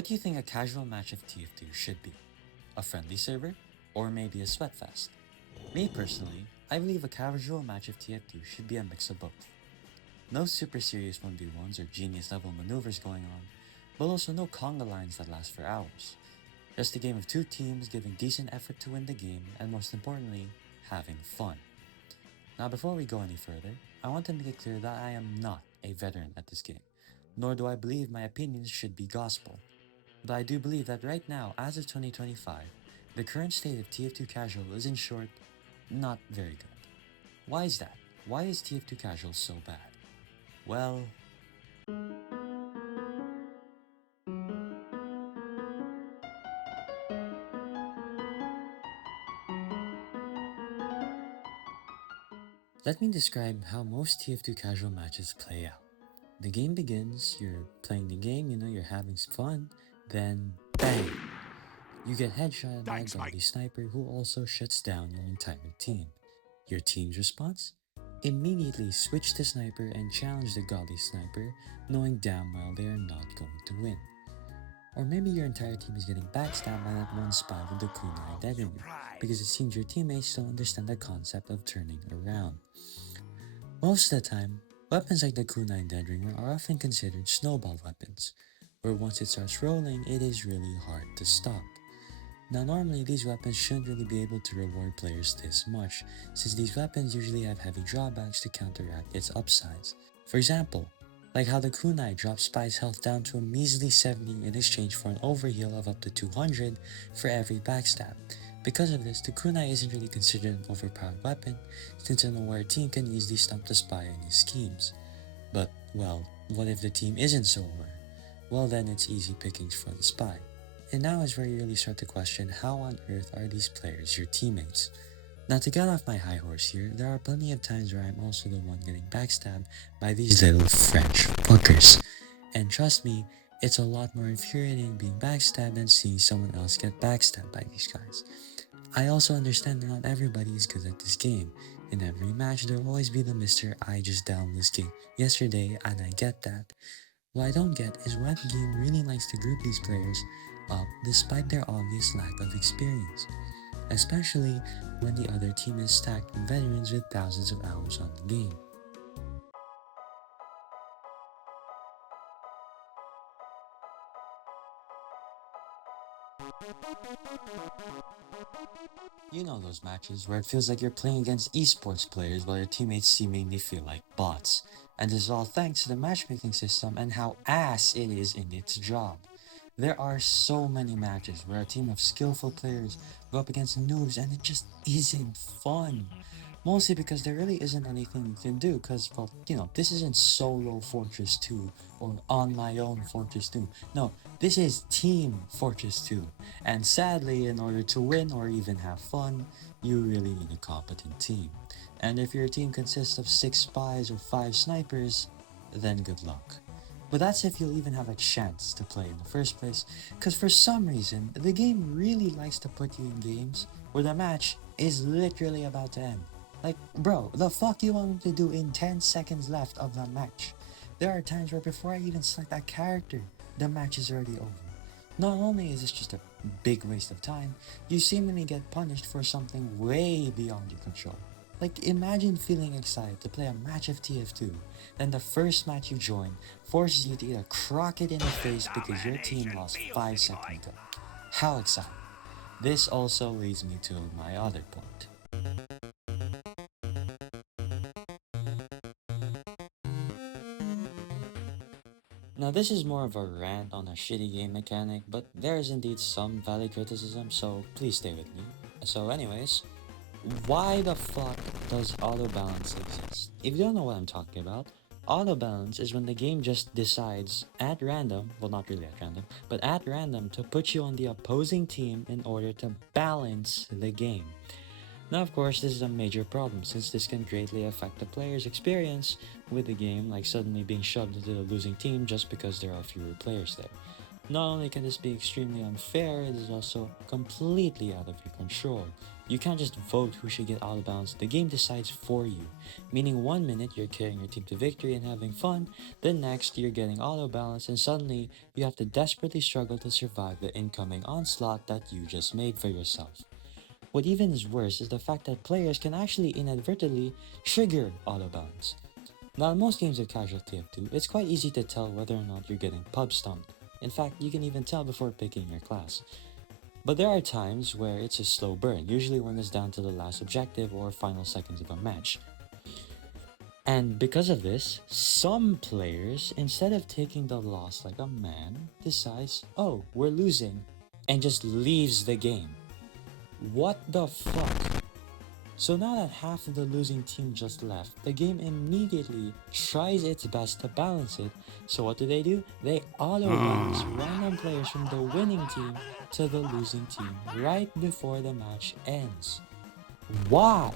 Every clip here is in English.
What do you think a casual match of TF2 should be? A friendly server? Or maybe a sweatfest? Me personally, I believe a casual match of TF2 should be a mix of both. No super serious 1v1s or genius level maneuvers going on, but also no conga lines that last for hours. Just a game of two teams giving decent effort to win the game and most importantly, having fun. Now before we go any further, I want to make it clear that I am not a veteran at this game, nor do I believe my opinions should be gospel. But I do believe that right now, as of 2025, the current state of TF2 Casual is in short, not very good. Why is that? Why is TF2 Casual so bad? Well, let me describe how most TF2 Casual matches play out. The game begins, you're playing the game, you're having fun, then bang! You get headshot by a godly sniper who also shuts down your entire team. Your team's response? Immediately switch to sniper and challenge the godly sniper, knowing damn well they are not going to win. Or maybe your entire team is getting backstabbed by that one spy with the kunai dead in you, because it seems your teammates don't understand the concept of turning around. Most of the time, weapons like the kunai dead ringer are often considered snowball weapons, where once it starts rolling, it is really hard to stop. Now normally these weapons shouldn't really be able to reward players this much, since these weapons usually have heavy drawbacks to counteract its upsides. For example, like how the kunai drops Spy's health down to a measly 70 in exchange for an overheal of up to 200 for every backstab. Because of this, the kunai isn't really considered an overpowered weapon, since an aware team can easily stump the Spy in his schemes. But, well, what if the team isn't so aware? Well then it's easy pickings for the Spy. And now is where you really start to question how on earth are these players your teammates? Now to get off my high horse here, there are plenty of times where I'm also the one getting backstabbed by these little French fuckers. And trust me, it's a lot more infuriating being backstabbed than seeing someone else get backstabbed by these guys. I also understand that not everybody is good at this game. In every match, there'll always be the Mr. I just downed this game yesterday and I get that. What I don't get is why the game really likes to group these players up despite their obvious lack of experience, especially when the other team is stacked with veterans with thousands of hours on the game. You know those matches where it feels like you're playing against esports players while your teammates seemingly feel like bots, and this is all thanks to the matchmaking system and how ass it is in its job. There are so many matches where a team of skillful players go up against noobs and it just isn't fun. Mostly because there really isn't anything you can do because, well, this isn't solo Fortress 2 or on my own Fortress 2. No, this is Team Fortress 2. And sadly, in order to win or even have fun, you really need a competent team. And if your team consists of 6 spies or 5 snipers, then good luck. But that's if you'll even have a chance to play in the first place, because for some reason, the game really likes to put you in games where the match is literally about to end. Like, bro, the fuck you want me to do in 10 seconds left of the match? There are times where before I even select that character, the match is already over. Not only is this just a big waste of time, you seemingly get punished for something way beyond your control. Like, imagine feeling excited to play a match of TF2, then the first match you join forces you to eat a crockett in the face because your team lost 5 seconds ago. How exciting. This also leads me to my other point. Now this is more of a rant on a shitty game mechanic, but there is indeed some valid criticism, so please stay with me. So anyways, why the fuck does autobalance exist? If you don't know what I'm talking about, autobalance is when the game just decides at random, well not really at random, but at random to put you on the opposing team in order to balance the game. Now of course this is a major problem since this can greatly affect the player's experience with the game, like suddenly being shoved into the losing team just because there are fewer players there. Not only can this be extremely unfair, it is also completely out of your control. You can't just vote who should get out of bounds, the game decides for you. Meaning 1 minute you're carrying your team to victory and having fun, the next you're getting auto balance and suddenly you have to desperately struggle to survive the incoming onslaught that you just made for yourself. What even is worse is the fact that players can actually inadvertently trigger auto balance. Now, in most games of casual TF2, it's quite easy to tell whether or not you're getting pub stomped. In fact, you can even tell before picking your class. But there are times where it's a slow burn, usually when it's down to the last objective or final seconds of a match. And because of this, some players, instead of taking the loss like a man, decides, oh, we're losing, and just leaves the game. What the fuck? So now that half of the losing team just left, the game immediately tries its best to balance it. So what do? They auto-balance random players from the winning team to the losing team right before the match ends. Why?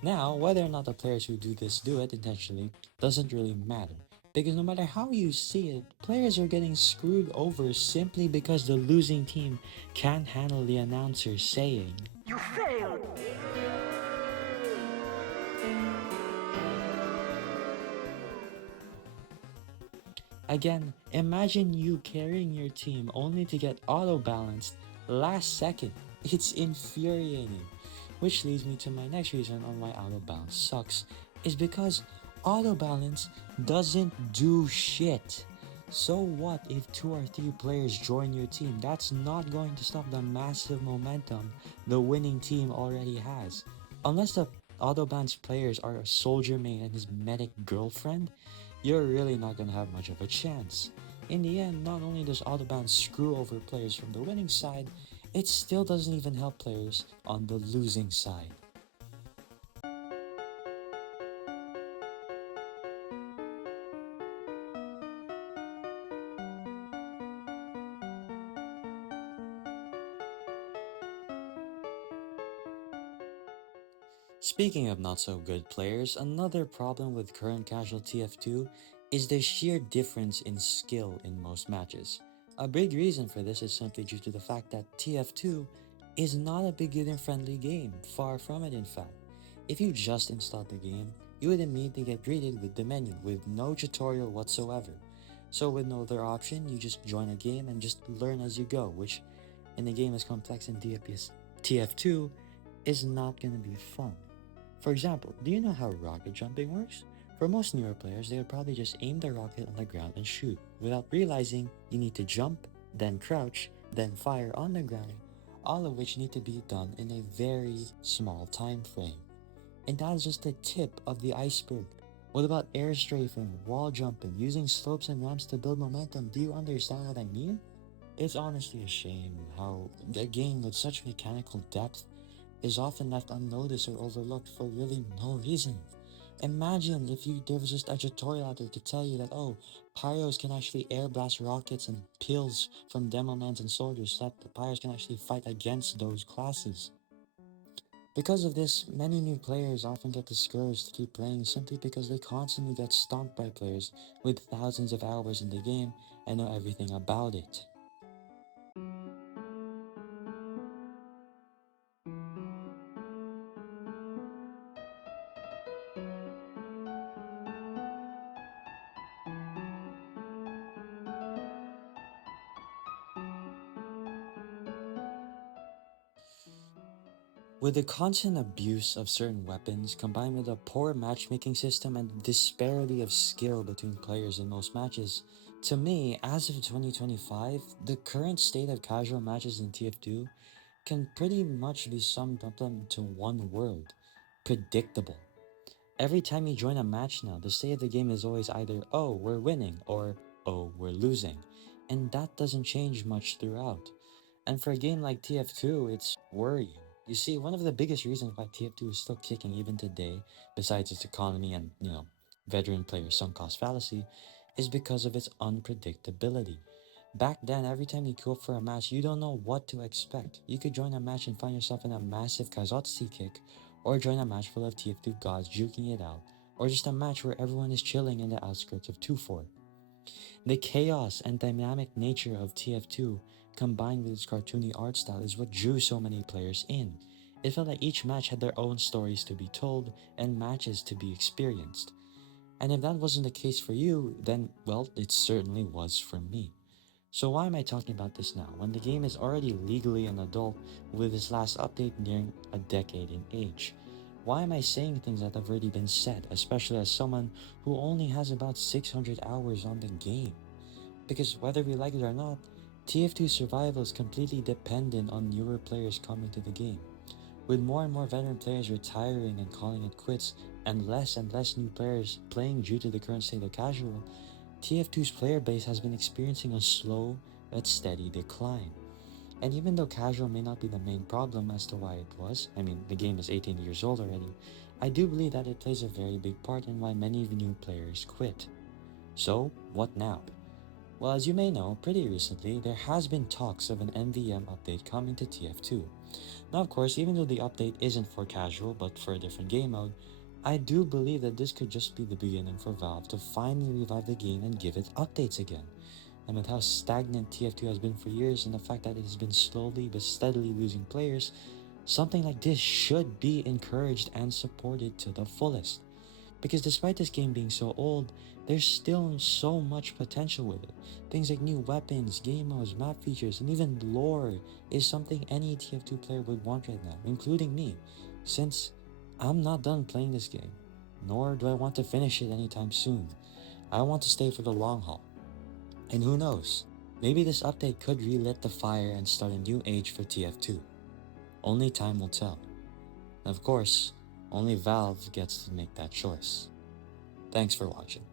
Now, whether or not the players who do this do it intentionally doesn't really matter. Because no matter how you see it, players are getting screwed over simply because the losing team can't handle the announcer saying, "You failed!" Again, imagine you carrying your team only to get auto-balanced last second. It's infuriating. Which leads me to my next reason on why auto-balance sucks, is because auto-balance doesn't do shit. So what if 2 or 3 players join your team? That's not going to stop the massive momentum the winning team already has. Unless the auto-balance players are a soldier main and his medic girlfriend, you're really not going to have much of a chance. In the end, not only does autobalance screw over players from the winning side, it still doesn't even help players on the losing side. Speaking of not so good players, another problem with current casual TF2 is the sheer difference in skill in most matches. A big reason for this is simply due to the fact that TF2 is not a beginner friendly game, far from it in fact. If you just installed the game, you would immediately get greeted with the menu with no tutorial whatsoever. So with no other option, you just join a game and just learn as you go, which in a game as complex and deep as TF2 is not going to be fun. For example, do you know how rocket jumping works? For most newer players, they would probably just aim the rocket on the ground and shoot, without realizing you need to jump, then crouch, then fire on the ground, all of which need to be done in a very small time frame. And that is just the tip of the iceberg. What about air strafing, wall jumping, using slopes and ramps to build momentum? Do you understand what I mean? It's honestly a shame how a game with such mechanical depth is often left unnoticed or overlooked for really no reason. Imagine if there was just a tutorial out there to tell you that, oh, pyros can actually air blast rockets and pills from demomans and soldiers so that the pyros can actually fight against those classes. Because of this, many new players often get discouraged to keep playing simply because they constantly get stomped by players with thousands of hours in the game and know everything about it. With the constant abuse of certain weapons combined with a poor matchmaking system and disparity of skill between players in most matches, to me, as of 2025, the current state of casual matches in TF2 can pretty much be summed up into one word: predictable. Every time you join a match now, the state of the game is always either, oh, we're winning, or oh, we're losing. And that doesn't change much throughout. And for a game like TF2, it's worrying. You see, one of the biggest reasons why TF2 is still kicking even today, besides its economy and, veteran player sunk cost fallacy, is because of its unpredictability. Back then, every time you queue up for a match, you don't know what to expect. You could join a match and find yourself in a massive Kazatsu kick, or join a match full of TF2 gods juking it out, or just a match where everyone is chilling in the outskirts of 2-4. The chaos and dynamic nature of TF2 combined with its cartoony art style is what drew so many players in. It felt like each match had their own stories to be told and matches to be experienced. And if that wasn't the case for you, then, well, it certainly was for me. So why am I talking about this now, when the game is already legally an adult with its last update nearing a decade in age? Why am I saying things that have already been said, especially as someone who only has about 600 hours on the game? Because whether we like it or not, TF2 survival is completely dependent on newer players coming to the game. With more and more veteran players retiring and calling it quits, and less new players playing due to the current state of casual, TF2's player base has been experiencing a slow but steady decline. And even though casual may not be the main problem as to why it was, I mean, the game is 18 years old already, I do believe that it plays a very big part in why many new players quit. So, what now? Well, as you may know, pretty recently, there has been talks of an MVM update coming to TF2. Now, of course, even though the update isn't for casual but for a different game mode, I do believe that this could just be the beginning for Valve to finally revive the game and give it updates again. And with how stagnant TF2 has been for years and the fact that it has been slowly but steadily losing players, something like this should be encouraged and supported to the fullest. Because despite this game being so old, there's still so much potential with it. Things like new weapons, game modes, map features, and even lore is something any TF2 player would want right now, including me, since I'm not done playing this game, nor do I want to finish it anytime soon. I want to stay for the long haul. And who knows, maybe this update could relit the fire and start a new age for TF2. Only time will tell. And of course, only Valve gets to make that choice. Thanks for watching.